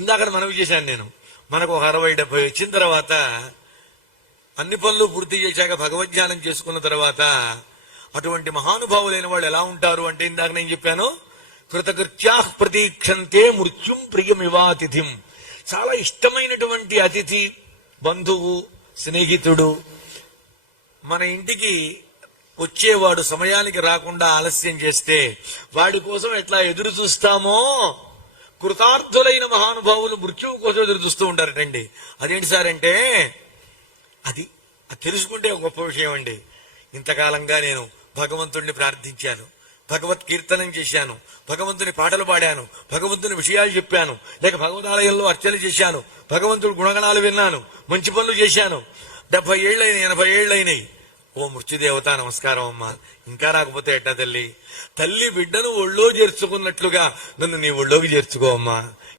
ఇందాక మనవి చేశాను నేను. మనకు ఒక అరవై డెబ్బై వచ్చిన తర్వాత అన్ని పనులు పూర్తి చేశాక భగవద్ధ్యానం చేసుకున్న తర్వాత అటువంటి మహానుభావులైన వాళ్ళు ఎలా ఉంటారు అంటే ఇందాక నేను చెప్పాను కృతకృత్యా ప్రతీక్షంతే మృత్యుం ప్రియమివాతిథిం. చాలా ఇష్టమైనటువంటి అతిథి బంధువు స్నేహితుడు మన ఇంటికి వచ్చేవాడు సమయానికి రాకుండా ఆలస్యం చేస్తే వాడి కోసం ఎట్లా ఎదురు చూస్తామో కృతార్థులైన మహానుభావులు మృత్యువు కోసం ఎదురు చూస్తూ ఉంటారటండి. అదేంటి సార్ అంటే అది అది తెలుసుకుంటే గొప్ప విషయం అండి. ఇంతకాలంగా నేను భగవంతుణ్ణి ప్రార్థించాను భగవత్ కీర్తనం చేశాను భగవంతుని పాటలు పాడాను భగవంతుని విషయాలు చెప్పాను లేక భగవదాలయంలో అర్చన చేశాను భగవంతుడి గుణగణాలు విన్నాను మంచి పనులు చేశాను. డెబ్బై ఏళ్ళైనాయి ఎనభై ఏళ్ళైనాయి. ఓ మృత్యుదేవత నమస్కారం అమ్మా. ఇంకా రాకపోతే ఎట్టా తల్లి? తల్లి బిడ్డను ఒళ్ళో చేర్చుకున్నట్లుగా నన్ను నీ ఒళ్ళోకి చేర్చుకో అమ్మా.